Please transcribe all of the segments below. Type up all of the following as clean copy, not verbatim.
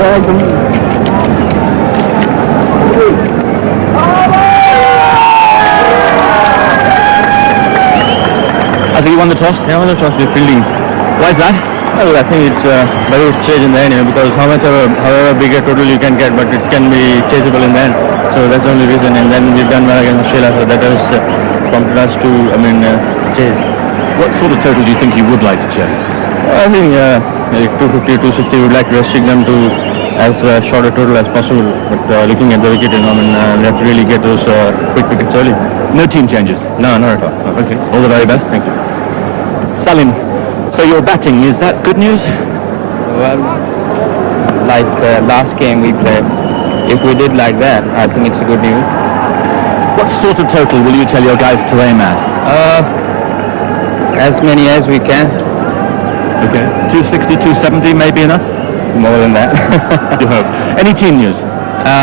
Has he won the toss? Yeah, won the toss with fielding. Why is that? Well, I think it's very chase in the end, because however big a total you can get, but it can be chaseable in the end. So that's the only reason. And then we've done well against Australia, so that has prompted us to, chase. What sort of total do you think you would like to chase? I think 250, 260, we would like to restrict them to as short a total as possible. But looking at the wicket, we have to really get those quick wickets early. No team changes? No, not at all. No. Okay, all the very best. Thank you. Salim, so you're batting, is that good news? Well, like last game we played, if we did like that, I think it's a good news. What sort of total will you tell your guys to aim at? As many as we can. Okay, 260, 270 may be enough? More than that. You hope. Any team news?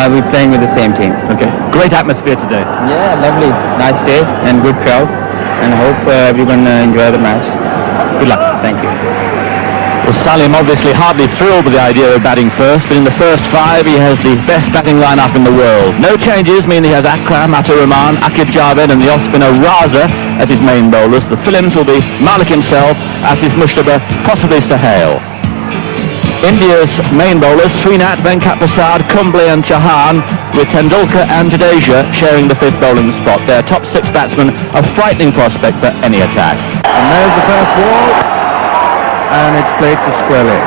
We're playing with the same team. Okay, great atmosphere today. Yeah, lovely. Nice day and good crowd. And I hope everyone enjoy the match. Good luck. Thank you. Well, Salim obviously hardly thrilled with the idea of batting first, but in the first 5 he has the best batting lineup in the world. No changes mean he has Akram, Rahman, Akib Javed and the off-spinner Raza as his main bowlers. The fill-ins will be Malik himself, Aziz Mushtaba, possibly Sohail. India's main bowlers, Srinath, Venkat Prasad, Kumble and Chauhan, with Tendulkar and Jadeja sharing the 5th bowling spot. Their top 6 batsmen, a frightening prospect for any attack. And there's the first ball, and it's played to square leg.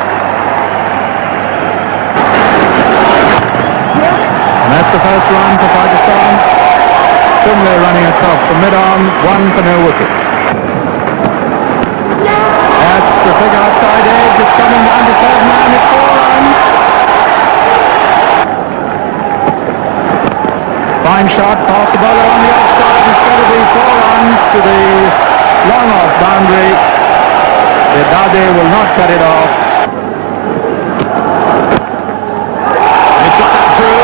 And that's the first run for Pakistan. Kumble running across the mid-on, 1 for no wicket. That's the big outside edge. It's coming down to 3rd man. It's 4 runs. Fine shot past the bowler on the offside. It's going to be 4 runs to the long off boundary. The Dade will not cut it off. He's got that through.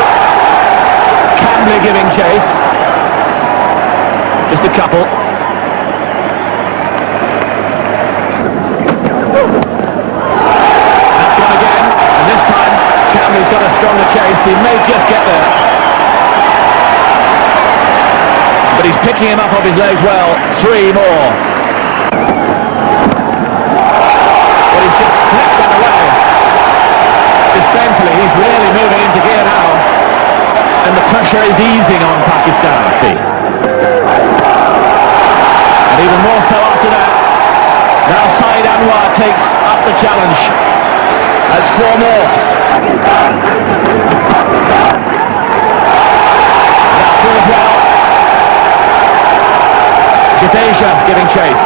Cambley giving chase. Just a couple. That's gone again. And this time, Cambley's got a stronger chase. He may just get there. But he's picking him up off his legs well. 3 more. But he's just flipped that away. Disdainfully, he's really moving into gear now. And the pressure is easing on Pakistan. And even more so after that. Now Saeed Anwar takes up the challenge. That's 4 more. That through as well. Jadeja giving chase.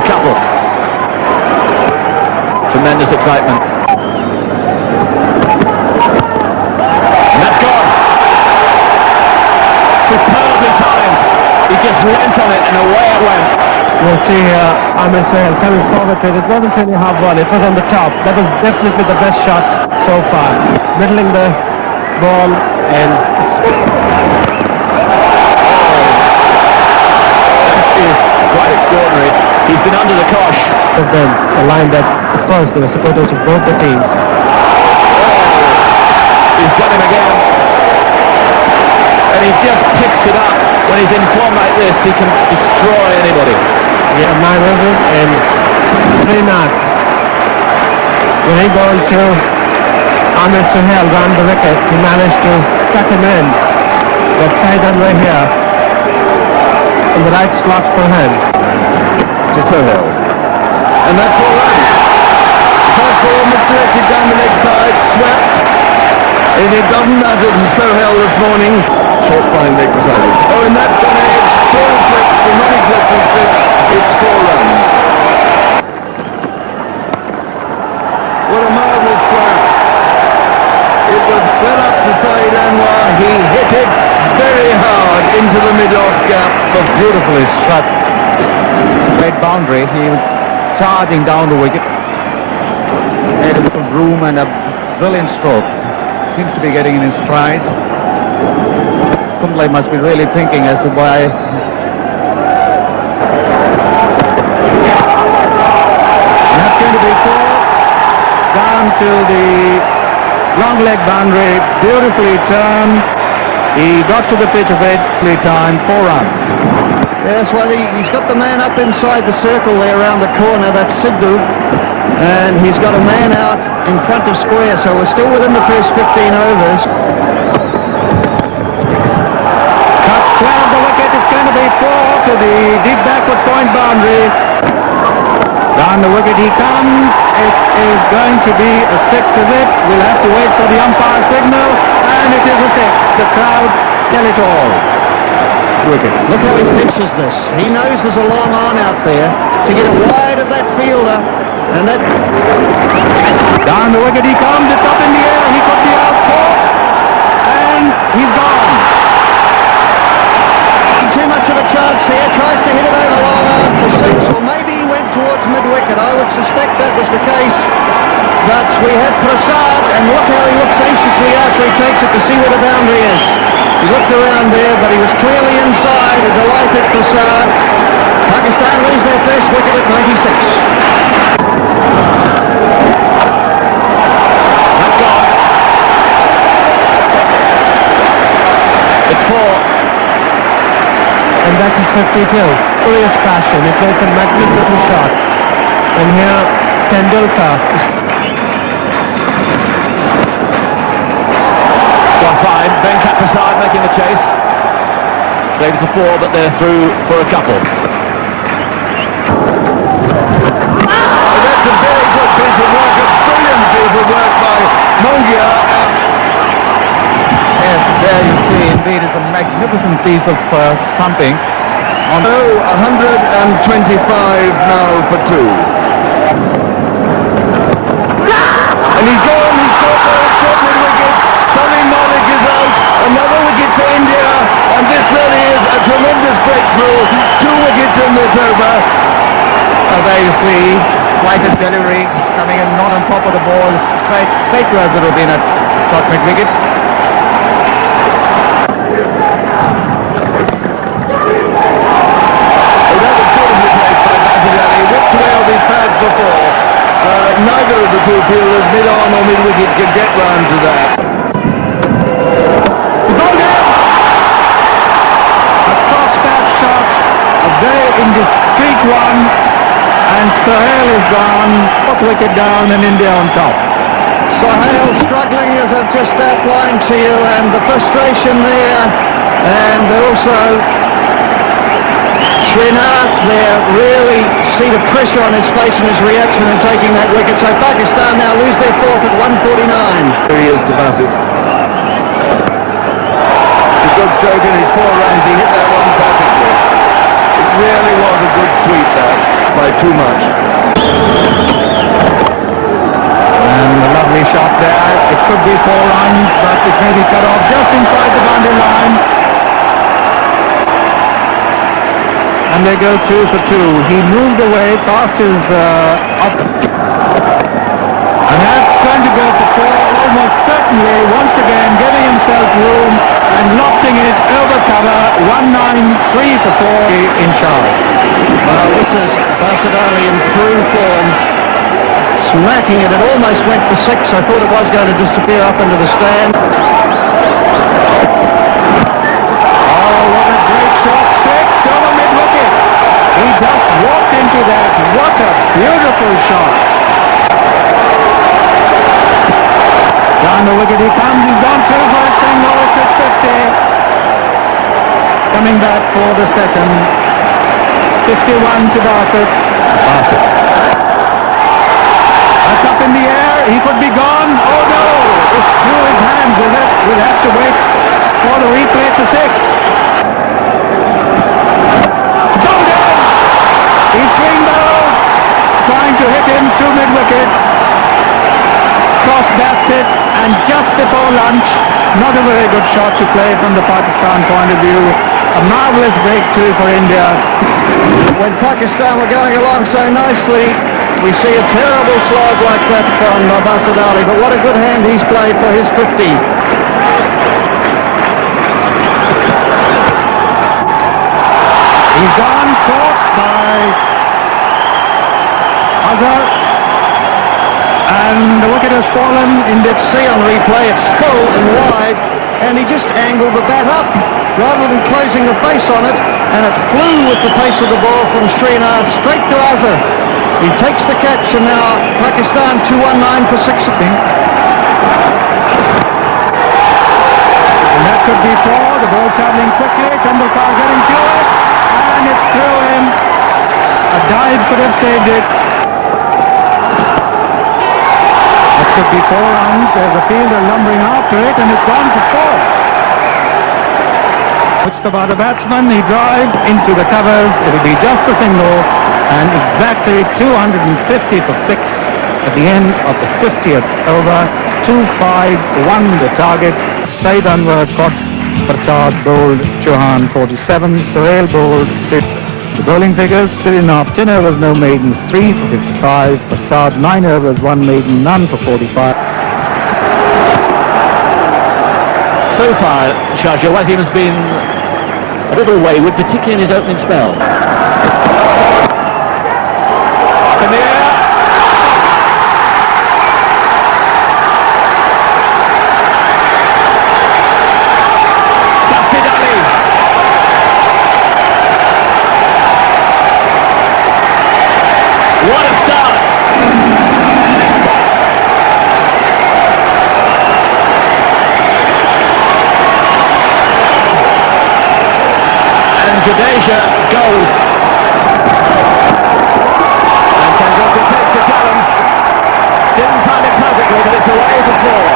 A couple. Tremendous excitement. And that's gone. Superbly timed. He just leant on it and away it went. You'll see Amir Sohail coming forward to it. It wasn't really half ball, it was on the top. That was definitely the best shot so far. Middling the ball and... That is quite extraordinary. He's been under the cosh. Of them, a line that, of course, they were supporters of both the teams. He's done him again. And he just picks it up. When he's in form like this, he can destroy anybody. Yeah, Maivia and Srinath. When he bowled to Amir Sohail round the wicket, he managed to cut him in. That side Anwar here in the right slot for him. To Sohail. And that's 4 runs. First ball misdirected down the leg side, swept. And it doesn't matter to Sohail this morning. Short fine leg beside him. Oh, and that's gone edge. 4 slips, the non-existent slips. It's 4 runs. What a marvellous strike. It was well up to Saeed Anwar. He hit it very hard into the mid-off gap. But beautifully struck. Great boundary. He was charging down the wicket. Made a little room and a brilliant stroke. Seems to be getting in his strides. Kumble must be really thinking as to why. And that's going to be 4 down to the long leg boundary, beautifully turned. He got to the pitch of it, time, 4 runs. Yes, well, he's got the man up inside the circle there around the corner, that's Sidhu. And he's got a man out in front of square, so we're still within the first 15 overs. Cut clear of the wicket, it's going to be 4 to the deep backward point boundary. Down the wicket he comes. It is going to be a 6, is it? We'll have to wait for the umpire signal, and it is a 6. The crowd tell it all. Wicket. Look how he pitches this. He knows there's a long on out there to get it wide of that fielder, and that... Down the wicket he comes, it's up in the air, he could be out caught, and he's gone. Too much of a chance here, tries to hit it over long on for 6, or maybe he went towards mid-wicket. I would suspect that was the case, but we have Prasad, and look how he looks anxiously after he takes it to see where the boundary is. He looked around there, but he was clearly inside, a delighted Prasad. Pakistan lose their first wicket at 96. That's gone. It's 4. And that is 52. Furious passion. It was a magnificent shot. And here, Tendulkar. Gone 5. Venkat Prasad making the chase. Saves the 4, but they're through for a couple. That's a very good piece of work, a brilliant piece of work by Mongia. Yes, there you see, indeed, it's a magnificent piece of stumping. Oh, 125 now for 2. And he's gone, he's caught by a short mid-wicket. Sunny Malik is out, another wicket for India, and this really is a tremendous breakthrough. 2 wickets in this over. There you see, flighted delivery, coming in not on top of the ball, straight to as it would have been a short mid-wicket. Neither of the two fielders, mid-arm or mid-wicket, can get round to that. A cross-bat shot, a very indiscreet one, and Sohail is gone, 4th wicket down and India on top. Sohail struggling, as I've just outlined to you, and the frustration there, and also Srinath there, really see the pressure on his face and his reaction in taking that wicket. So Pakistan now lose their 4th at 149. Here he is to Bassett. A good stroke in his 4 runs. He hit that one perfectly. It really was a good sweep that, by too much. And a lovely shot there. It could be 4 runs, but it may be cut off just inside the boundary line. And they go 2 for 2. He moved away past his up. And that's going to go for 4, almost certainly, once again giving himself room and lofting it over cover. 193 for 4 in charge. Well, this is Bassett Ali in true form. Smacking it. It almost went for 6. I thought it was going to disappear up into the stand. He just walked into that. What a beautiful shot. Down the wicket he comes. He's gone 2 for a single. It's at 50. Coming back for the second. 51 to Bassett. That's up in the air. He could be gone. Oh no. It's through his hands, is it? We'll have to wait for the replay to 6. He's clean bowled, trying to hit him to mid-wicket. Cross bats it, and just before lunch, not a very good shot to play from the Pakistan point of view. A marvellous breakthrough for India. When Pakistan were going along so nicely, we see a terrible slog like that from Bassett Ali, but what a good hand he's played for his 50. He's gone, caught by Azhar, and the wicket has fallen in that sea on replay. It's full and wide, and he just angled the bat up rather than closing the face on it, and it flew with the pace of the ball from Srinath straight to Azhar. He takes the catch, and now Pakistan 219 for 6. And that could be four. The ball travelling quickly. Tendulkar getting to it, and it's through him. A dive could have saved it. That could be 4 runs. There's a fielder lumbering after it, and it's gone for 4. Puts the batsman. He drives into the covers. It'll be just a single, and exactly 250 for 6 at the end of the 50th over. 2-5-1 the target. Saeed Anwar caught Prasad bowled Chauhan 47. Sohail bowled 6. The bowling figures: Srinath 10 overs, no maidens, 3 for 55. Prasad 9 overs, 1 maiden, none for 45. So far, Sharjah, Wasim has been a little wayward, particularly in his opening spell. Up in the air. What a start! And Jadeja goes. And Tendulkar takes the challenge. Didn't time it perfectly, but it's away for 4.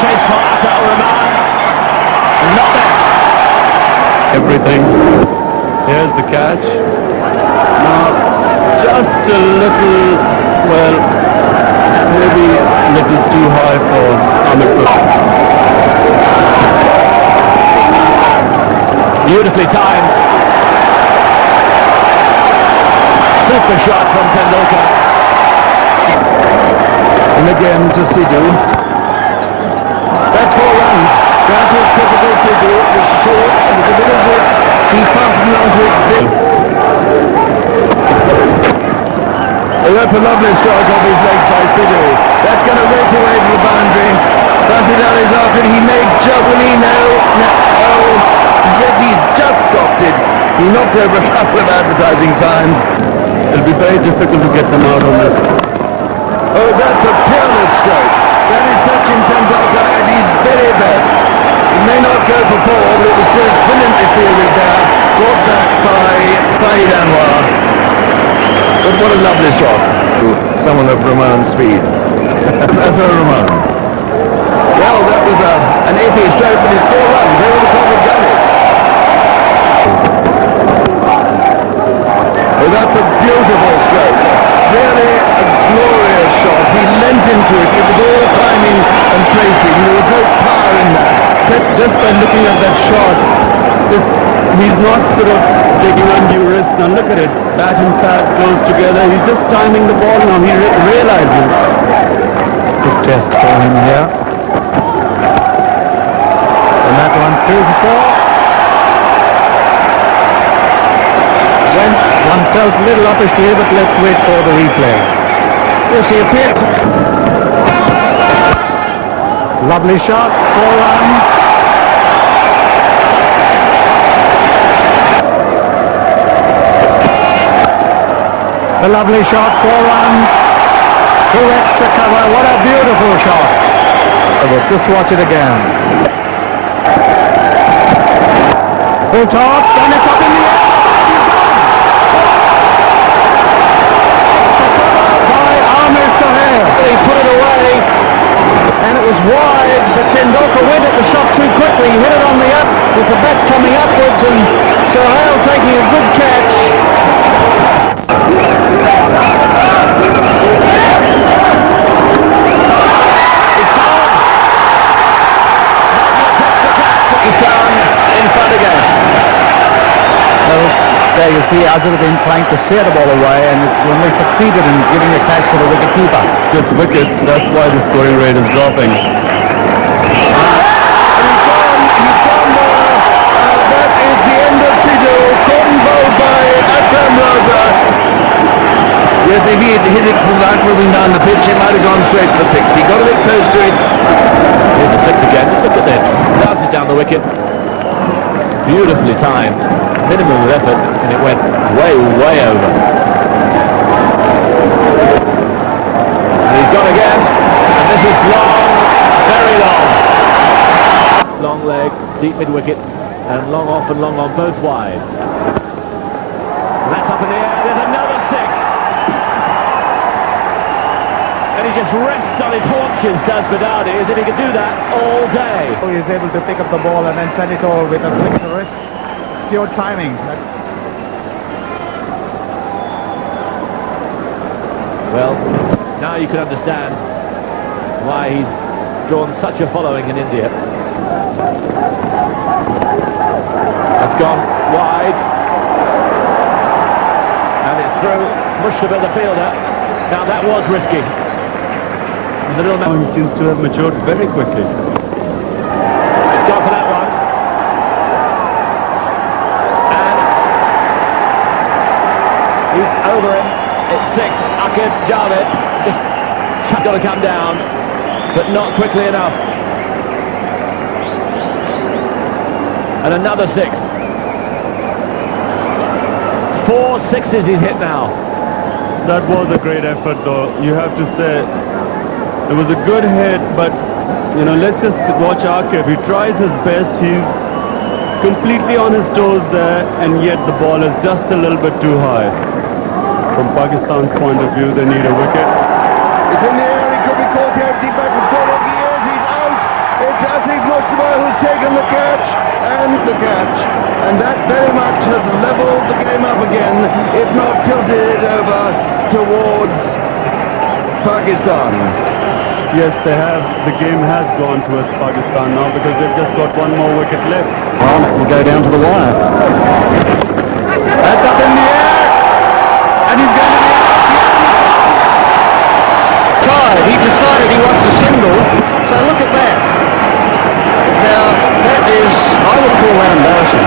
Chase for Austral-Asia, and not there. Everything. Here's the catch. Now, just a little, well, maybe a little too high for Amir. Beautifully timed. Super shot from Tendulkar. And again to Sidhu. That's 4 runs. That is typical Sidhu. It's short and it's a bit of it. He fastened onto it. Oh, that's a lovely strike off his leg by Sidhu. That's going to race away to the boundary. Basit Ali's after it. He may will he? No. Oh, yes, he's just stopped it. He knocked over a couple of advertising signs. It'll be very difficult to get them out on this. Oh, that's a peerless stroke. That is Sachin Tendulkar at his very best. He may not go for 4, but it was still brilliantly fielded there. Brought back by Saeed Anwar. But what a lovely shot. Someone of Rahman's speed. That's a Rahman. Well, that was an iffy stroke, but it's 4 runs. They would have probably done it. Oh, that's a beautiful stroke. Really a glorious shot. He leant into it. It was all timing and tracing. There was no power in that. Just by looking at that shot, he's not sort of taking undue risk. Now look at it. Bat and pad close together. He's just timing the ball now. He realizes. Good test for him here. And that one's 2 for 4. One felt a little uppish here, but let's wait for the replay. Yes, he appeared. Lovely shot, 4 runs. A lovely shot, 4 runs. 2 extra cover. What a beautiful shot. Just watch it again. Full toss, and it's up in the air. He put it away, and it was wide, but Tendulkar went at the shot too quickly. He hit it on the up, with the bat coming upwards, and Sohail taking a good catch. It's gone. Pakistan in front again. Well, there you see Azharuddin trying to steer the ball away, and it only succeeded in giving a catch to the wicket-keeper. Gets wickets, that's why the scoring rate is dropping. That is the end of Sidhu, caught and bowled by Akram Raza. Yes, if he had hit it from that moving down the pitch, it might have gone straight for six. He got a bit close to it. Here's the six again. Just look at this. Bounces down the wicket. Beautifully timed. Minimum of effort, and it went way, way over. And he's gone again. And this is long, very long. Long leg, deep mid-wicket, and long off and long on, both wide. And that's up in the air. There's another six. And he just rests on his haunches, does Badadi, as if he could do that all day. He is able to pick up the ball and then send it over with a flick of the wrist. Pure timing. Well, now you can understand why he's drawn such a following in India. That's gone wide. And it's through, pushed a bit of the fielder. Now that was risky. And the little man He seems to have matured very quickly. He's gone for that one. And he's over him. It's six. Akib Javed just got to come down, but not quickly enough. And another six. 4 sixes he's hit now. That was a great effort, though, you have to say. It was a good hit, but, you know, let's just watch Akib. He tries his best. He's completely on his toes there, and yet the ball is just a little bit too high. From Pakistan's point of view, they need a wicket. It's in the air. He could be caught here. Deep back from Cormac. He is. He's out. It's Asif Mustafa who's taken the catch. And that very much has leveled the game up again, if not tilted it over towards Pakistan. Yes, they have. The game has gone towards Pakistan now because they've just got one more wicket left. Well, it will go down to the wire. That's up in the air. And he's going to be out. Tied. He decided he wants a single. So look at that. Now, that is, I would call that embarrassing.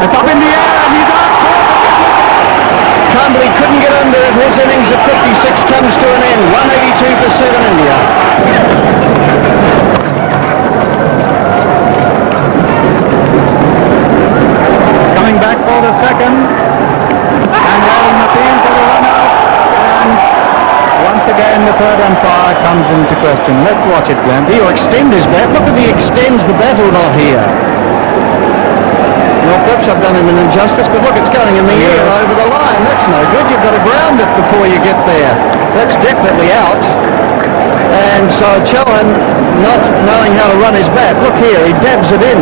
It's up in the air and he's out. Campbell couldn't get under it. His innings of 56 comes to an end. 182 for 7 India. Coming back for the second. And Aaron appeal for the run out. And once again the third umpire comes into question. Let's watch it, Glenn. He'll extend his bat. Look if he extends the bat or not here. Well, perhaps I've done him an injustice, but look, it's going in the air over the line. That's no good. You've got to ground it before you get there. That's definitely out. And so Chauhan, not knowing how to run his bat, look here, he dabs it in.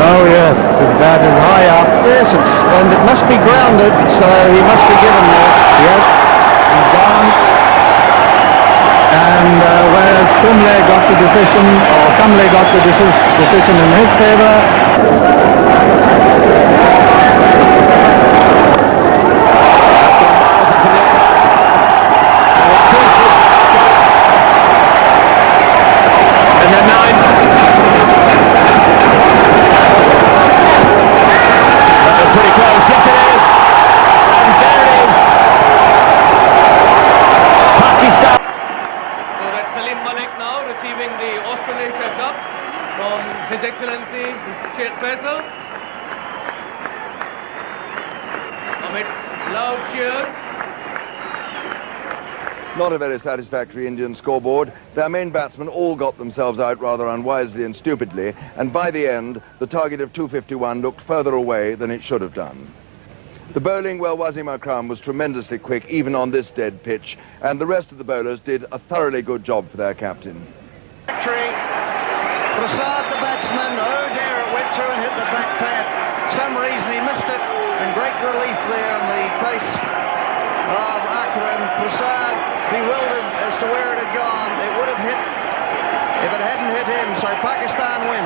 Oh yes, his bat is high up. Yes, and it must be grounded, so he must be given that. Yes, he's gone. And whereas Kumble got the decision, or Kumble got the decision in his favour. Austral-Asia Cup from His Excellency Sheikh Faisal. Amidst loud cheers. Not a very satisfactory Indian scoreboard. Their main batsmen all got themselves out rather unwisely and stupidly, and by the end, the target of 251 looked further away than it should have done. The bowling, well, Wasim Akram was tremendously quick, even on this dead pitch, and the rest of the bowlers did a thoroughly good job for their captain. Prasad, the batsman, oh dear, it went through and hit the back pad. Some reason he missed it, and great relief there on the face of Akram. Prasad, bewildered as to where it had gone. It would have hit if it hadn't hit him, so Pakistan win.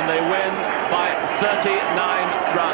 and they win by 39 runs.